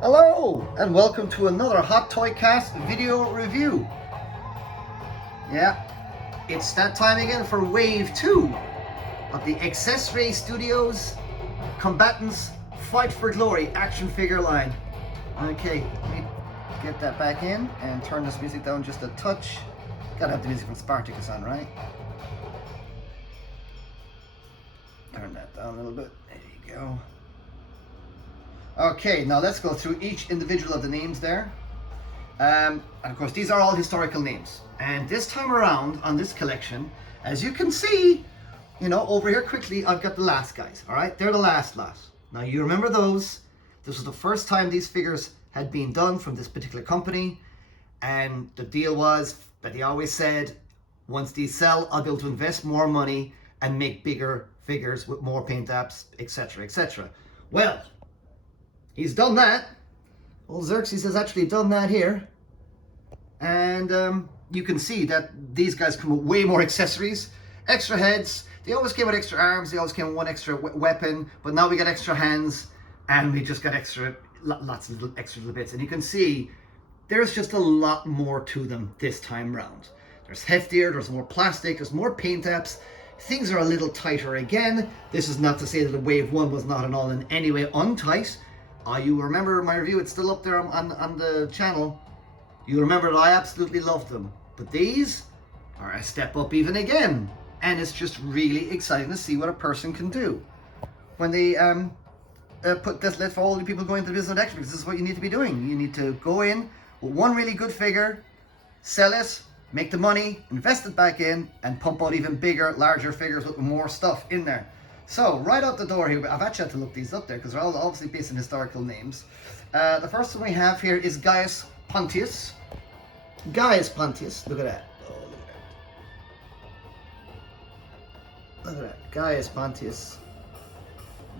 Hello and welcome to another Hot Toy Cast video review. Yeah, it's that time again for wave 2 of the XesRay Studios Combatants Fight for Glory action figure line. Okay, let me get that back in and turn this music down just a touch. Gotta have the music from Spartacus on, right? Turn that down a little bit. There you go. Okay, now let's go through each individual of the names there. And of course, these are all historical names. And this time around on this collection, as you can see, you know, over here quickly, I've got the last guys, all right? They're the last lot. Now, you remember those. This was the first time these figures had been done from this particular company. And the deal was that they always said, once these sell, I'll be able to invest more money and make bigger figures with more paint apps, etc., etc. Well, he's done that. Old Xerxes has actually done that here. And you can see that these guys come with way more accessories, extra heads. They always came with extra arms. They always came with one extra weapon. But now we got extra hands, and we just got lots of extra little bits. And you can see there's just a lot more to them this time round. There's heftier, there's more plastic, there's more paint apps. Things are a little tighter again. This is not to say that the wave 1 was not at all in any way untight. You remember my review, it's still up there on the channel. You remember that I absolutely loved them. But these are a step up even again. And it's just really exciting to see what a person can do when they put this, let for all the people going into the business action, because this is what you need to be doing. You need to go in with one really good figure, sell it, make the money, invest it back in, and pump out even bigger, larger figures with more stuff in there. So, right out the door here, I've actually had to look these up there because they're all obviously based on historical names. The first one we have here is Gaius Pontius. Gaius Pontius, look at that. Oh, look at that. Gaius Pontius.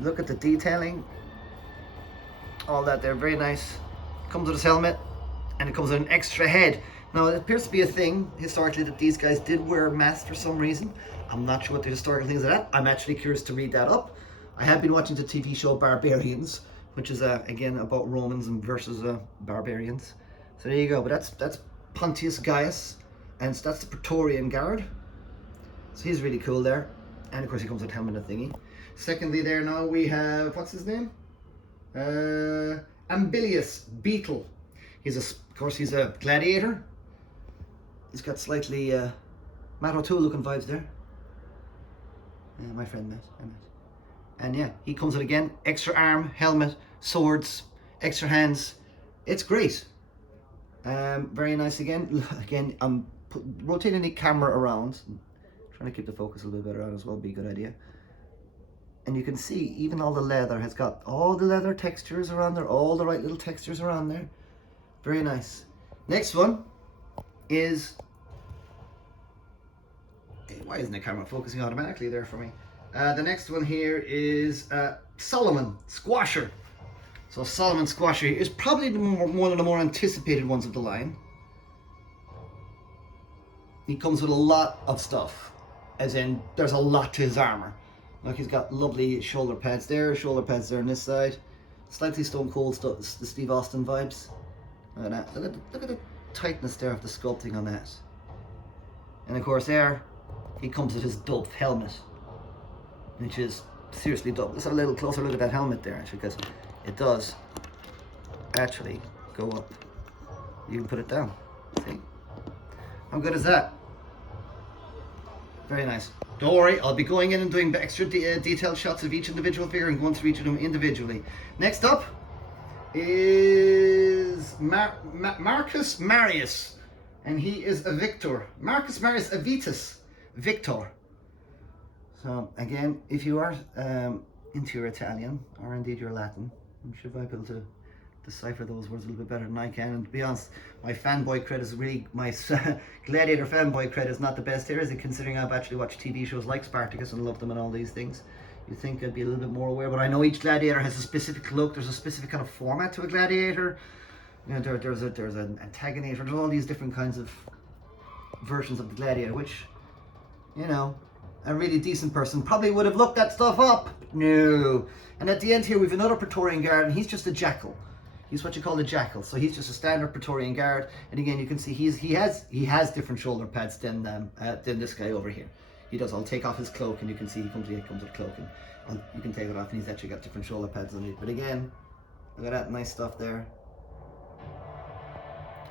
Look at the detailing. All that there, very nice. Comes with his helmet, and it comes with an extra head. Now, it appears to be a thing historically that these guys did wear masks for some reason. I'm not sure what the historical things are that. I'm actually curious to read that up. I have been watching the TV show Barbarians, which is again about Romans and versus barbarians. So there you go. But that's Pontius Gaius, and that's the Praetorian Guard. So he's really cool there, and of course he comes with helmet and thingy. Secondly, there now we have, what's his name? Ambilius Beetle. Of course he's a gladiator. He's got slightly Matt O'Toole looking vibes there. My friend Matt. And yeah, he comes with again extra arm, helmet, swords, extra hands. It's great. Very nice again. Again, I'm rotating the camera around. Trying to keep the focus a little bit better on as well, be a good idea. And you can see even all the leather has got all the leather textures around there, all the right little textures around there. Very nice. Next one is, why isn't the camera focusing automatically there for me? The next one here is Solomon Squasher. So Solomon Squasher is probably one of the more anticipated ones of the line. He comes with a lot of stuff, as in there's a lot to his armor. Look, he's got lovely shoulder pads there on this side. Slightly Stone Cold the Steve Austin vibes. Look at that. Look at the tightness there of the sculpting on that. And of course there, he comes with his dub helmet, which is seriously dope. Let's have a little closer look at that helmet there, actually, because it does actually go up. You can put it down. See? How good is that? Very nice. Don't worry, I'll be going in and doing extra detailed shots of each individual figure and going through each of them individually. Next up is Marcus Marius, and he is a Victor. Marcus Marius Avitus Victor. So again, if you are into your Italian or indeed your Latin, I'm sure I'll be able to decipher those words a little bit better than I can. And to be honest, my fanboy cred is really, my Gladiator fanboy cred is not the best here, is it, considering I've actually watched TV shows like Spartacus and loved them and all these things. You'd think I'd be a little bit more aware, but I know each gladiator has a specific look. There's a specific kind of format to a gladiator. You know, there's an antagonist. There's all these different kinds of versions of the gladiator, which, you know, a really decent person probably would have looked that stuff up. No. And at the end here, we've another Praetorian Guard, and he's just a jackal. He's what you call a jackal. So he's just a standard Praetorian guard. And again, you can see he has different shoulder pads than this guy over here. He does. I'll take off his cloak, and you can see he comes with a cloak, and you can take it off, and he's actually got different shoulder pads on it. But again, look at that nice stuff there.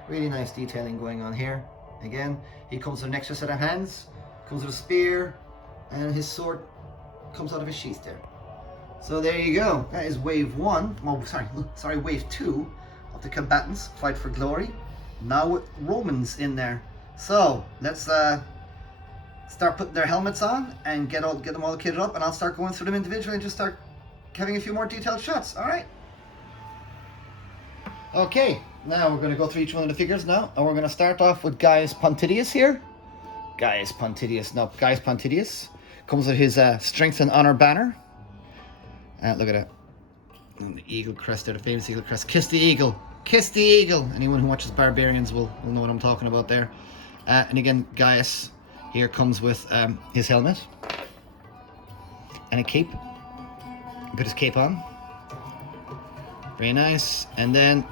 Really nice detailing going on here. Again, he comes with an extra set of hands, comes with a spear, and his sword comes out of his sheath there. So there you go. That is wave 1. Oh, sorry, wave 2 of the Combatants Fight for Glory. Now with Romans in there. So let's start putting their helmets on and get them all kitted up, and I'll start going through them individually and just start having a few more detailed shots. All right. Okay. Now we're going to go through each one of the figures now, and we're going to start off with Gaius Pontitius here. Gaius Pontitius comes with his Strength and Honor banner. Look at it. And the eagle crest there, the famous eagle crest. Kiss the eagle. Kiss the eagle. Anyone who watches Barbarians will know what I'm talking about there. And again, Gaius here comes with his helmet and a cape. Put his cape on. Very nice. And then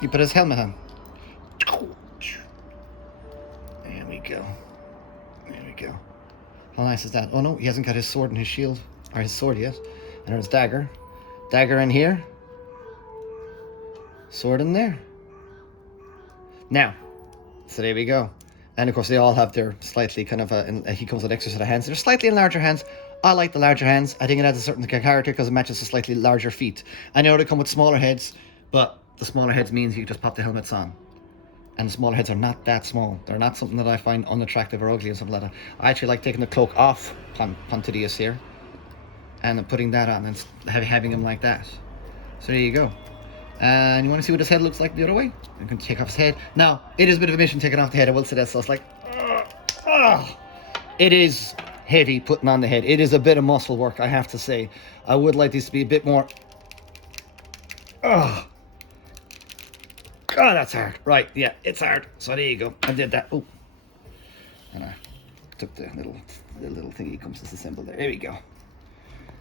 he put his helmet on. There we go. There we go. How nice is that? Oh no, he hasn't got his sword and his shield, or his sword yet. And there's dagger. Dagger in here. Sword in there. Now, so there we go. And of course they all have their slightly kind of, he comes with extra set of hands. They're slightly larger hands. I like the larger hands. I think it adds a certain character because it matches a slightly larger feet. I know they come with smaller heads, but the smaller heads means you just pop the helmets on. And the smaller heads are not that small. They're not something that I find unattractive or ugly and something like that. I actually like taking the cloak off Pontitius here and putting that on and having him like that. So there you go. And you want to see what his head looks like the other way? You can take off his head. Now, it is a bit of a mission taking off the head, I will say that. So it's like, it is heavy putting on the head. It is a bit of muscle work, I have to say. I would like this to be a bit more. God, that's hard. Right, yeah, it's hard. So there you go. I did that. Oh, and I took the little thing he comes disassembled there. There we go.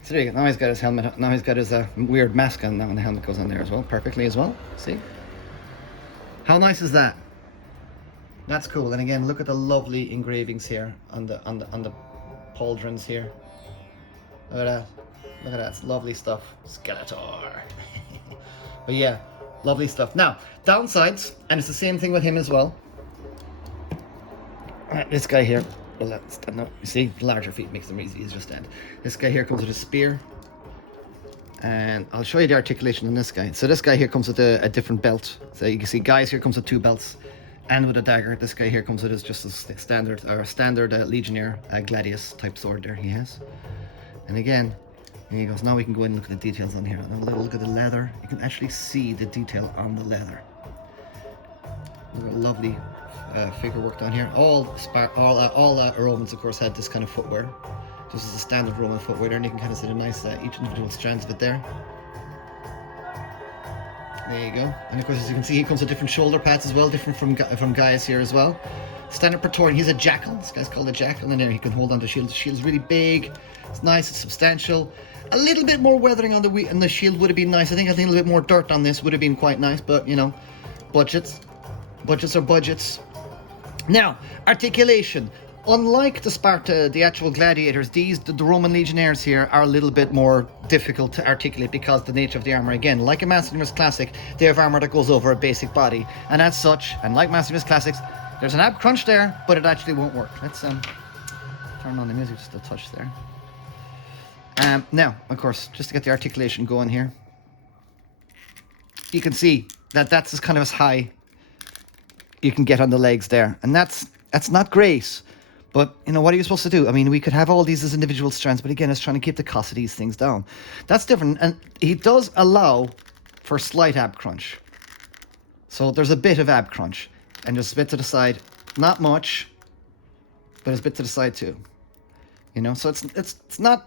So there you go. Now he's got his helmet. Now he's got his weird mask on now, and the helmet goes on there as well, perfectly as well. See? How nice is that? That's cool. And again, look at the lovely engravings here on the pauldrons here. Look at that. Look at that. It's lovely stuff. Skeletor. But yeah, lovely stuff. Now, downsides, and it's the same thing with him as well. This guy here. Well, that's, no, you see, larger feet makes them easier to stand. This guy here comes with a spear. And I'll show you the articulation on this guy. So this guy here comes with a different belt. So you can see guys here comes with 2 belts and with a dagger. This guy here comes with just a standard legionnaire gladius type sword there he has. And again, here he goes. Now we can go in and look at the details on here. And a little look at the leather. You can actually see the detail on the leather. Lovely figure work down here. All Romans, of course, had this kind of footwear. This is a standard Roman footwear there, and you can kind of see the nice each individual strands of it there. There you go. And of course, as you can see, he comes with different shoulder pads as well, different from Gaius here as well. Standard Praetorian. He's a jackal. This guy's called a jackal, and then he can hold on to the shield. The shield's really big. It's nice. It's substantial. A little bit more weathering on the shield would have been nice. I think a little bit more dirt on this would have been quite nice, but you know, budgets are budgets. Now, articulation. Unlike the actual gladiators, the Roman legionnaires here are a little bit more difficult to articulate because of the nature of the armor. Again, like a Master's Classic, they have armor that goes over a basic body, and as such, and like Master's Classics, there's an ab crunch there, but it actually won't work. Let's turn on the music just a touch there. Now, of course, just to get the articulation going here, you can see that that's as kind of as high you can get on the legs there, and that's not great. But, you know, what are you supposed to do? I mean, we could have all these as individual strands, but again, it's trying to keep the cost of these things down. That's different, and he does allow for slight ab crunch. So there's a bit of ab crunch, and there's a bit to the side. Not much, but there's a bit to the side too. You know, so it's not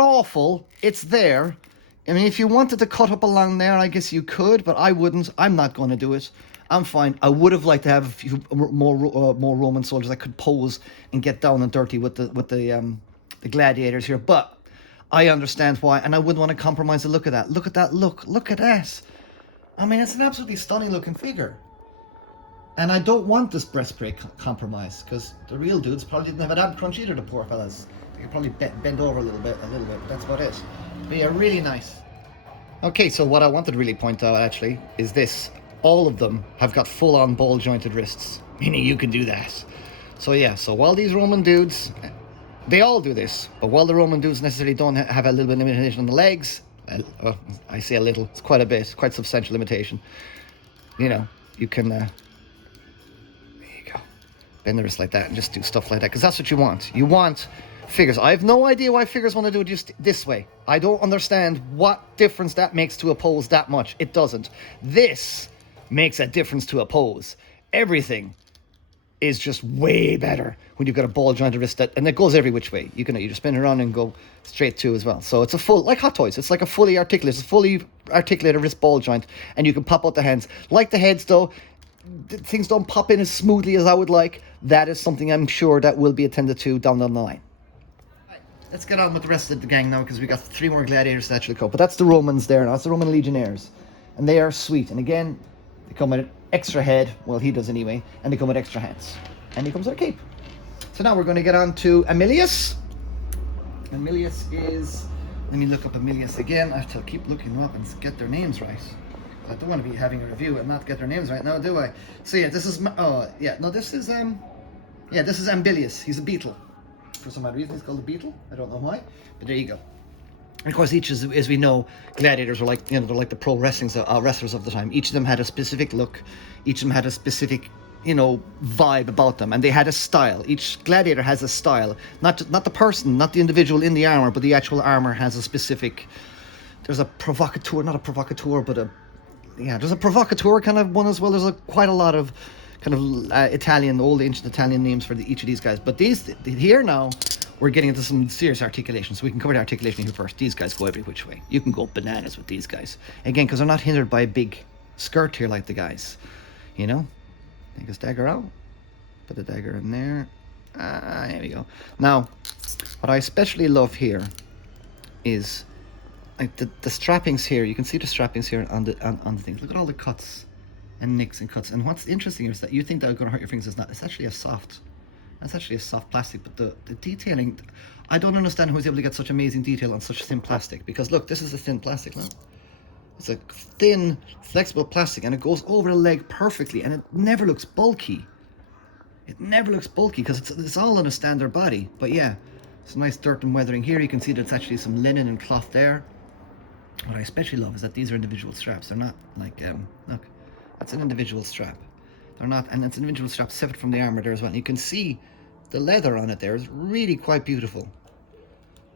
awful. It's there. I mean, if you wanted to cut up along there, I guess you could, but I wouldn't. I'm not going to do it. I'm fine. I would have liked to have a few more Roman soldiers that could pose and get down and dirty with the gladiators here, but I understand why, and I wouldn't want to compromise the look of that. Look at that look. Look at that. I mean, it's an absolutely stunning looking figure. And I don't want this breastplate compromise, because the real dudes probably didn't have an ab crunch either, the poor fellas. They could probably bend over a little bit, but that's about it. But yeah, really nice. Okay, so what I wanted to really point out actually is this. All of them have got full-on ball jointed wrists, meaning you can do that. So yeah, so while these Roman dudes, they all do this, but while the Roman dudes necessarily don't have a little bit of limitation on the legs, I say a little, it's quite a bit, quite substantial limitation. You know, you can, there you go, bend the wrist like that and just do stuff like that, because that's what you want. You want figures. I have no idea why figures want to do it just this way. I don't understand what difference that makes to a pose that much. It doesn't. This makes a difference to a pose. Everything is just way better when you've got a ball jointed wrist and it goes every which way. You just spin it around and go straight to as well. So it's a full, like Hot Toys, it's like a fully articulated, wrist ball joint, and you can pop out the hands. Like the heads though, things don't pop in as smoothly as I would like. That is something I'm sure that will be attended to down the line. Let's get on with the rest of the gang now, because we got 3 more gladiators to actually go. But that's the Romans there now. That's the Roman legionnaires. And they are sweet. And again, they come with an extra head. Well, he does anyway. And they come with extra hands. And he comes with a cape. So now we're going to get on to Aemilius. Aemilius is... Let me look up Aemilius again. I have to keep looking them up and get their names right. I don't want to be having a review and not get their names right now, do I? So yeah, this is... Oh, yeah. No, this is... Yeah, this is Ambilius. He's a beetle. For some odd reason, he's called a beetle. I don't know why, but there you go. And of course, each, as we know, gladiators were like, they're like the pro wrestlers of the time. Each of them had a specific look. Each of them had a specific, vibe about them, and they had a style. Each gladiator has a style. Not the person, not the individual in the armor, but the actual armor has a specific. There's a provocateur, not a provocateur, but there's a provocateur kind of one as well. There's quite a lot of kind of Italian, old ancient Italian names for each of these guys. But here now, we're getting into some serious articulation. So we can cover the articulation here first. These guys go every which way. You can go bananas with these guys. Again, because they're not hindered by a big skirt here like the guys. Take his dagger out. Put the dagger in there. There we go. Now, what I especially love here is like the strappings here. You can see the strappings here on the things. Look at all the cuts and nicks and cuts. And what's interesting is that you think that it's going to hurt your fingers. It's not. It's actually a soft plastic. But the detailing, I don't understand who's able to get such amazing detail on such thin plastic. Because look, this is a thin plastic. Look, it's a thin, flexible plastic, and it goes over the leg perfectly, and it never looks bulky. It never looks bulky because it's all on a standard body. But yeah, some nice dirt and weathering here. You can see there's actually some linen and cloth there. What I especially love is that these are individual straps. They're not like look. That's an individual strap. They're not, and it's an individual strap separate from the armor there as well. And you can see the leather on it there is really quite beautiful.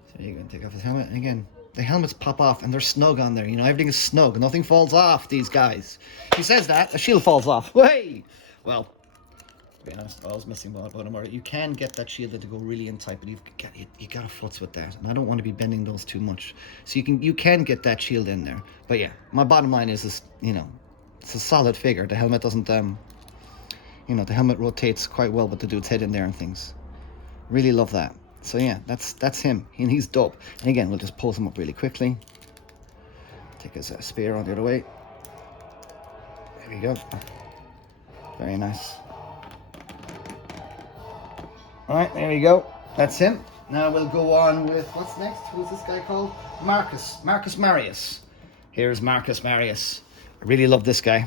So you're going to take off his helmet, and again, the helmets pop off and they're snug on there. Everything is snug. Nothing falls off, these guys. He says that, a shield falls off. Hey! Well, to be honest, I was messing about him. You can get that shield to go really in tight, but you got to futz with that. And I don't want to be bending those too much. So you can get that shield in there. But yeah, my bottom line is it's a solid figure. The helmet doesn't, the helmet rotates quite well with the dude's head in there and things. Really love that. So yeah, that's him. And he's dope. And again, we'll just pose him up really quickly. Take his spear on the other way. There we go. Very nice. Alright, there we go. That's him. Now we'll go on with, what's next? Who's this guy called? Marcus Marius. Here's Marcus Marius. I really love this guy.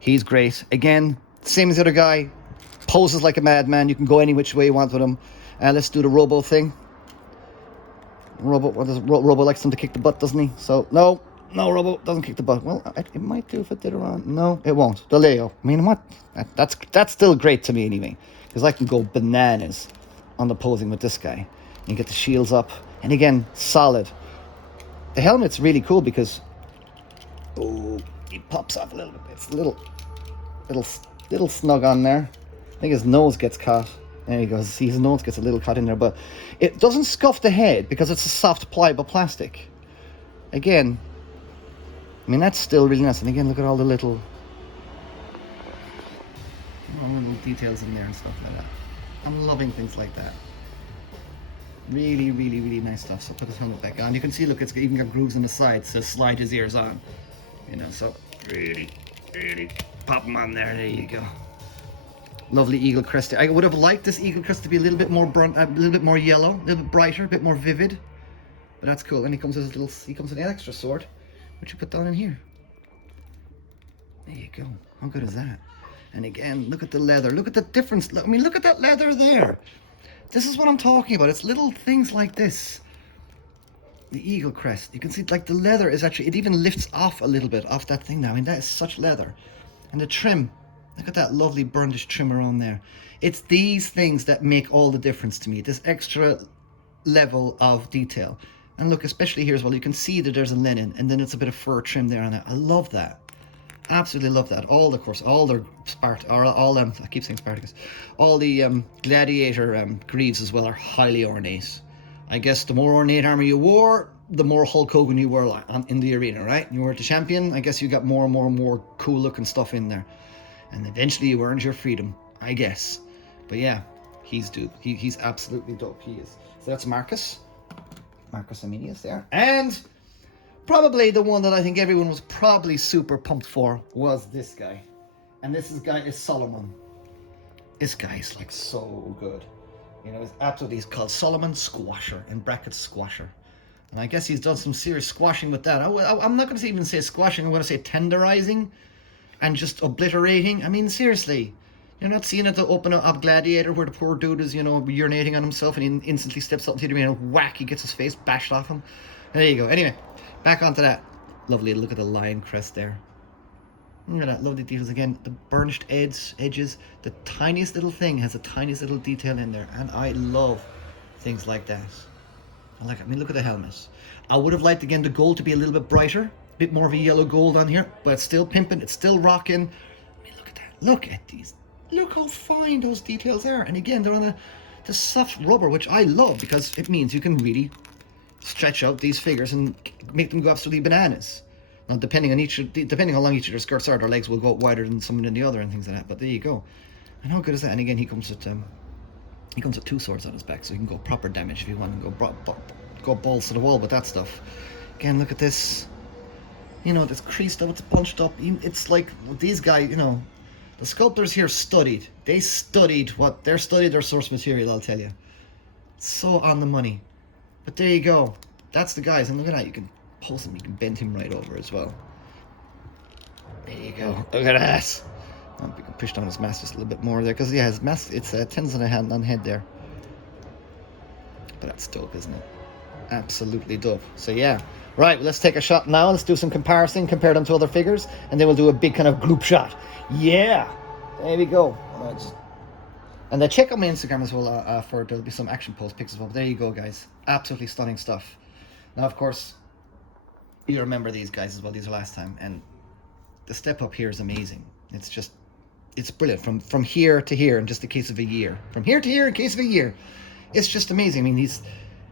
He's great. Again, same as the other guy. Poses like a madman. You can go any which way you want with him. Let's do the Robo thing. Robo likes him to kick the butt, doesn't he? So, no, Robo doesn't kick the butt. Well, it might do if it did around. No, it won't. The Leo. I mean, what? That's still great to me anyway. Because I can go bananas on the posing with this guy. You get the shields up. And again, solid. The helmet's really cool because... Oh, he pops off a little bit. It's a little snug on there. I think his nose gets caught. There he goes. See, his nose gets a little caught in there, but it doesn't scuff the head because it's a soft, pliable plastic. Again, I mean, that's still really nice. And again, look at all the little details in there and stuff like that. I'm loving things like that. Really, really, really nice stuff. So put his helmet back on. You can see, look, it's even got grooves on the sides to slide his ears on. You know, so really, really pop them on there. There you go. Lovely eagle crest. I would have liked this eagle crest to be a little bit more a little bit more yellow, a little bit brighter, a bit more vivid. But that's cool. And he comes with an extra sword, which you put down in here. There you go. How good is that? And again, look at the leather. Look at the difference. I mean, look at that leather there. This is what I'm talking about. It's little things like this. The eagle crest. You can see like the leather is actually, it even lifts off a little bit off that thing now. I mean, that is such leather. And the trim. Look at that lovely burnished trim around there. It's these things that make all the difference to me. This extra level of detail. And look, especially here as well, you can see that there's a linen and then it's a bit of fur trim there on it. I love that. Absolutely love that. All the course, all their I keep saying Spartacus. All the Gladiator greaves as well are highly ornate. I guess the more ornate armor you wore, the more Hulk Hogan you were in the arena, right? You were the champion, I guess you got more and more and more cool looking stuff in there. And eventually you earned your freedom, I guess. But yeah, he's dope. He's absolutely dope, he is. So that's Marcus Aminius there. And probably the one that I think everyone was probably super pumped for was this guy. And this guy is Solomon. This guy is like so good. You know, he's called Solomon Squasher, in brackets Squasher. And I guess he's done some serious squashing with that. I'm not going to even say squashing, I'm going to say tenderizing and just obliterating. I mean, seriously. You're not seeing it to open up Gladiator where the poor dude is, you know, urinating on himself and he instantly steps up to the arena and whack, he gets his face bashed off him. There you go. Anyway, back onto that. Lovely, look at the lion crest there. Look at that, lovely details again. The burnished edges, the tiniest little thing has the tiniest little detail in there. And I love things like that. I mean, look at the helmet. I would have liked, again, the gold to be a little bit brighter. A bit more of a yellow gold on here. But it's still pimping, it's still rocking. I mean, look at that. Look at these. Look how fine those details are. And again, they're on the soft rubber, which I love because it means you can really stretch out these figures and make them go absolutely bananas. Now, depending how long each of their skirts are, their legs will go wider than some than the other and things like that. But there you go. And how good is that? And again, he comes with two swords on his back, so he can go proper damage if you want and go balls to the wall with that stuff. Again, look at this. You know, it's creased up, it's bunched up. It's like these guys, you know, the sculptors here studied. They studied their source material, I'll tell you. It's so on the money. But there you go. That's the guys. And look at that. You can pulse him. You can bend him right over as well. There you go. Look at that. We can push down his mask just a little bit more there. Because, yeah, his mask, it's tends on the head there. But that's dope, isn't it? Absolutely dope. So, yeah. Right, let's take a shot now. Let's do some comparison. Compare them to other figures. And then we'll do a big kind of group shot. Yeah. There we go. Right. And then check out my Instagram as well there'll be some action post pics as well. But there you go, guys. Absolutely stunning stuff. Now, of course, you remember these guys as well. These are last time. And the step up here is amazing. It's brilliant. From here to here in just a case of a year. From here to here in case of a year. It's just amazing. I mean,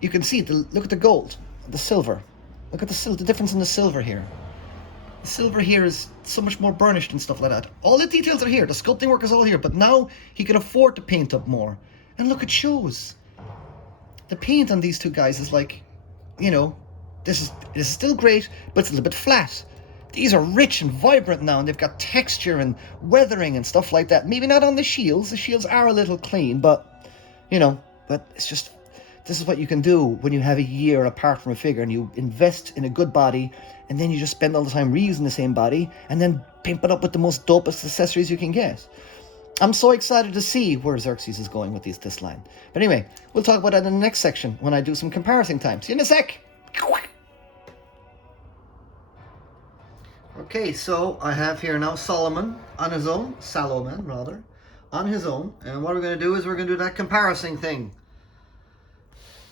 you can see, look at the gold, the silver. Look at the difference in the silver here. The silver here is so much more burnished and stuff like that. All the details are here. The sculpting work is all here. But now he can afford to paint up more. And look, it shows. The paint on these two guys is like, you know, this is still great, but it's a little bit flat. These are rich and vibrant now, and they've got texture and weathering and stuff like that. Maybe not on the shields. The shields are a little clean, but, you know, but it's just, this is what you can do when you have a year apart from a figure and you invest in a good body, and then you just spend all the time reusing the same body and then pimp it up with the most dopest accessories you can get. I'm so excited to see where Xerxes is going with this line. But anyway, we'll talk about that in the next section when I do some comparison time. See you in a sec. Okay, so I have here now Solomon on his own, Salomon rather, on his own. And what we're going to do is we're going to do that comparison thing.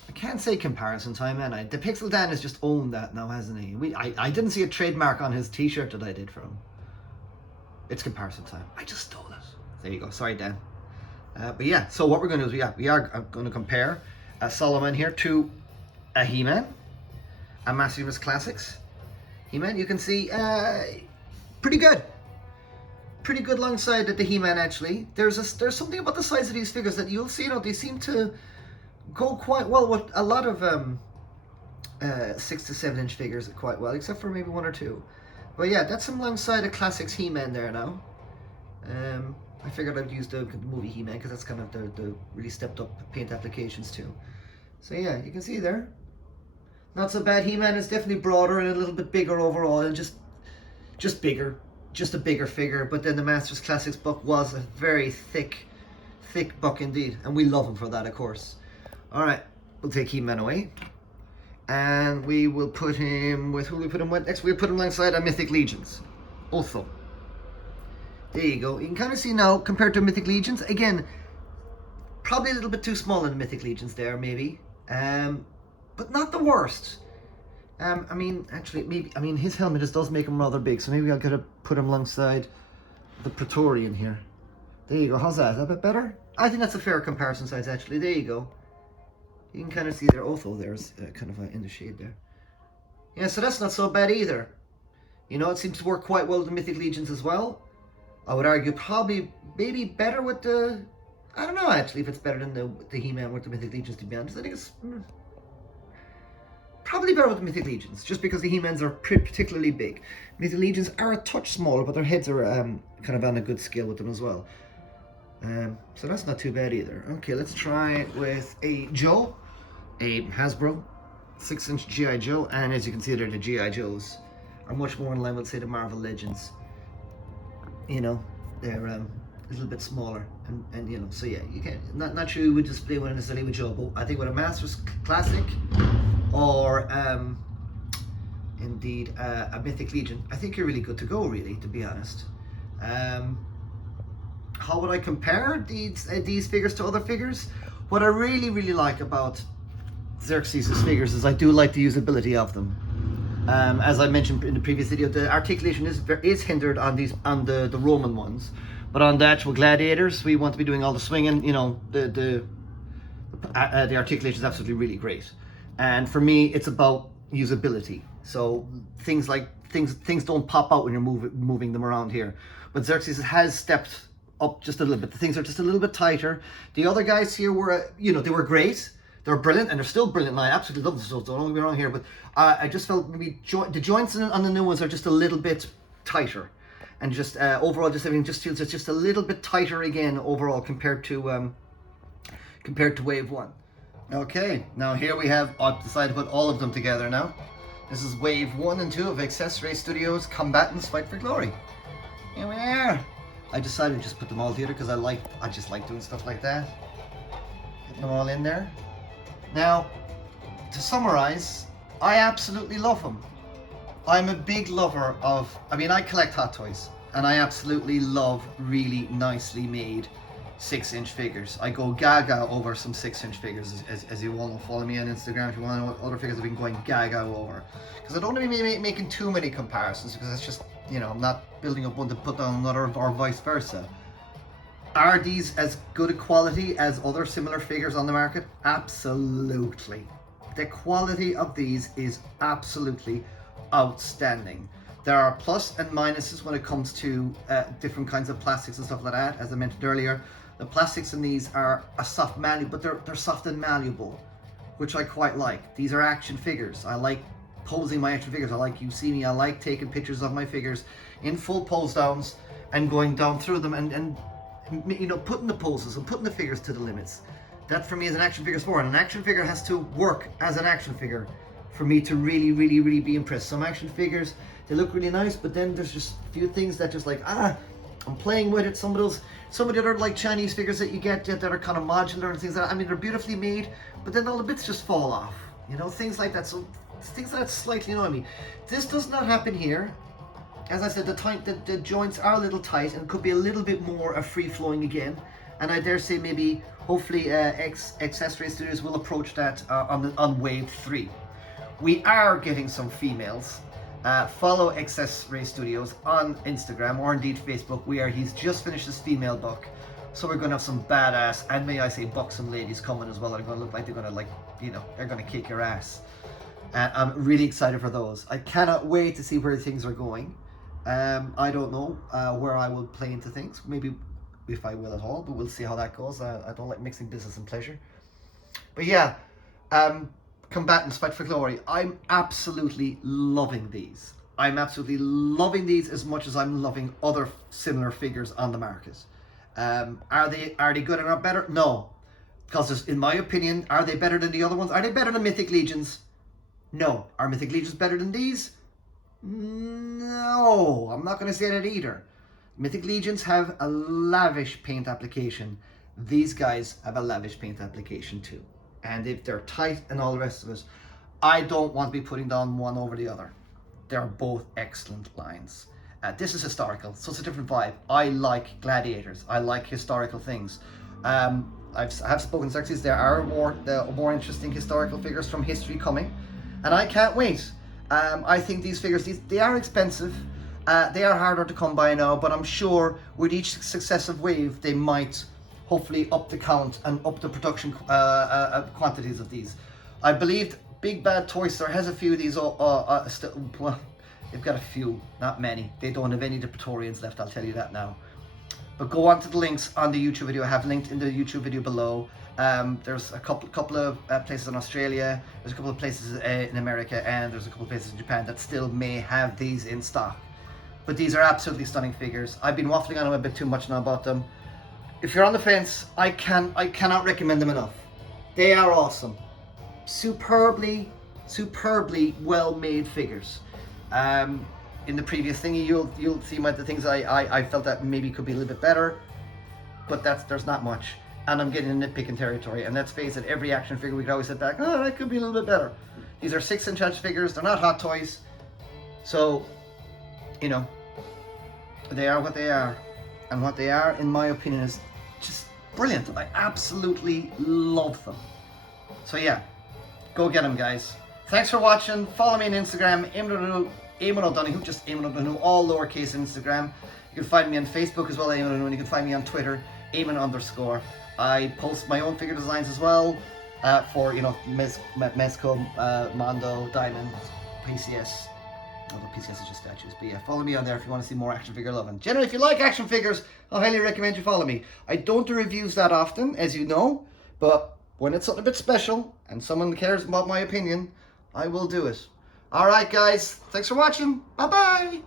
I can't say comparison time, man. The Pixel Dan has just owned that now, hasn't he? I didn't see a trademark on his t-shirt that I did for him. It's comparison time. I just stole it. There you go. Sorry, Dan. But yeah, so what we're going to do is we are going to compare Solomon here to a He-Man, a Maximus Classics He-Man. You can see pretty good alongside the He-Man. Actually, there's something about the size of these figures that you'll see. You know, they seem to go quite well with a lot of 6 to 7 inch figures quite well, except for maybe one or two. But yeah, that's alongside a Classics He-Man there now. I figured I'd use the movie He-Man because that's kind of the really stepped up paint applications too. So yeah, you can see there. Not so bad. He-Man is definitely broader and a little bit bigger overall, and just bigger, just a bigger figure. But then the Masters Classics book was a very thick book indeed, and we love him for that, of course. All right, we'll take He-Man away, and we will put him with who we put him with next. We'll put him alongside our Mythic Legions, Otho. There you go. You can kind of see now compared to Mythic Legions. Again, probably a little bit too small in the Mythic Legions there, maybe. But not the worst. I mean, actually, maybe. I mean, his helmet does make him rather big, so maybe I'll gotta put him alongside the Praetorian here. There you go. How's that? Is that a bit better? I think that's a fair comparison size, actually. There you go. You can kind of see there. Otho there's kind of in the shade there. Yeah, so that's not so bad either. You know, it seems to work quite well with the Mythic Legions as well. I would argue probably maybe better with the. I don't know actually if it's better than the He-Man with the Mythic Legions, to be honest. I think it's probably better with the Mythic Legions, just because the He-Mans are particularly big. Mythic Legions are a touch smaller, but their heads are kind of on a good scale with them as well. So that's not too bad either. Okay, let's try it with a Joe, a Hasbro 6-inch G.I. Joe, and as you can see there, the G.I. Joes are much more in line with, say, the Marvel Legends. You know, they're a little bit smaller, and you know, so yeah, you can not sure you would display one necessarily with Joe, but I think with a Masters Classic or indeed a Mythic Legion, I think you're really good to go, really, to be honest. How would I compare these figures to other figures? What I really like about Xerxes' figures is I do like the usability of them. As I mentioned in the previous video, the articulation is hindered on the Roman ones, but on the actual gladiators, we want to be doing all the swinging. You know, the articulation is absolutely really great, and for me, it's about usability. So things don't pop out when you're moving them around here, but Xerxes has stepped up just a little bit. The things are just a little bit tighter. The other guys here were, they were great. They're brilliant, and they're still brilliant. And I absolutely love them, so don't get me wrong here. But I just felt maybe the joints on the new ones are just a little bit tighter, and just overall, just everything just feels it's just a little bit tighter again overall compared to Wave 1. Okay, now here we have. I've decided to put all of them together now. This is Wave 1 and 2 of XesRay Studio's Combatants Fight for Glory. Here we are. I decided to just put them all together because I just like doing stuff like that. Putting them all in there. Now, to summarize, I absolutely love them. I'm a big lover of, I collect Hot Toys, and I absolutely love really nicely made 6-inch figures. I go gaga over some 6-inch figures, as you all know. Follow me on Instagram if you want to know what other figures I've been going gaga over. Because I don't want to be making too many comparisons, because it's just, I'm not building up one to put down another, or vice versa. Are these as good a quality as other similar figures on the market? Absolutely. The quality of these is absolutely outstanding. There are plus and minuses when it comes to different kinds of plastics and stuff like that. As I mentioned earlier, the plastics in these are a soft malleable, but they're soft and malleable, which I quite like. These are action figures. I like posing my action figures. I like you see me. I like taking pictures of my figures in full pose downs and going down through them and putting the poses and putting the figures to the limits. That for me is an action figure sport, and an action figure has to work as an action figure for me to really be impressed. Some action figures, they look really nice, but then there's just a few things that just like, I'm playing with it. Some of the other like Chinese figures that you get that are kind of modular and things like that, they're beautifully made, but then all the bits just fall off, things like that. So things that slightly annoy me. This does not happen here. As I said, the joints are a little tight and could be a little bit more free-flowing again. And I dare say maybe, hopefully, XesRay Studios will approach that on Wave 3. We are getting some females. Follow XesRay Studios on Instagram or indeed Facebook, where he's just finished his female book. So we're going to have some badass, and may I say buxom ladies coming as well. They're going to look like they're going to they're going to kick your ass. I'm really excited for those. I cannot wait to see where things are going. I don't know where I will play into things. Maybe if I will at all, but we'll see how that goes. I don't like mixing business and pleasure. But yeah, Combatants Fight for Glory. I'm absolutely loving these. I'm absolutely loving these as much as I'm loving other similar figures on the market. Are they good or not better? No. Because in my opinion, are they better than the other ones? Are they better than Mythic Legions? No. Are Mythic Legions better than these? No. I'm not going to say that either. Mythic Legions have a lavish paint application. These guys have a lavish paint application too. And if they're tight and all the rest of it, I don't want to be putting down one over the other. They're both excellent lines. This is historical, so it's a different vibe. I like gladiators. I like historical things. I have spoken to Xerxes. There are more interesting historical figures from history coming, and I can't wait. I think these figures, they are expensive. They are harder to come by now, but I'm sure with each successive wave, they might hopefully up the count and up the production quantities of these. I believe Big Bad Toy Store has a few of these. Well, they've got a few, not many. They don't have any of the Praetorians left, I'll tell you that now. But go on to the links on the YouTube video. I have linked in the YouTube video below. There's a couple of places in Australia, there's a couple of places in America, and there's a couple of places in Japan that still may have these in stock. But these are absolutely stunning figures. I've been waffling on them a bit too much now about them. If you're on the fence, I cannot recommend them enough. They are awesome. Superbly well made figures. In the previous thingy, you'll see the things I felt that maybe could be a little bit better, but there's not much, and I'm getting into nitpicking territory. And let's face it, every action figure we can always sit back, oh, that could be a little bit better. These are 6-inch edge figures. They're not hot toys, so you know they are what they are, and what they are, in my opinion, is just brilliant. I absolutely love them. So yeah, go get them, guys. Thanks for watching. Follow me on Instagram, Eamon O'Donoghue, just Eamon O'Donoghue, all lowercase Instagram. You can find me on Facebook as well, Eamon O'Donoghue, and you can find me on Twitter, Eamon_. I post my own figure designs as well for, you know, Mezco, Mondo, Diamond, PCS. Although PCS is just statues. But yeah, follow me on there if you want to see more action figure love. And generally, if you like action figures, I highly recommend you follow me. I don't do reviews that often, as you know, but when it's something a bit special and someone cares about my opinion, I will do it. Alright guys, thanks for watching. Bye bye.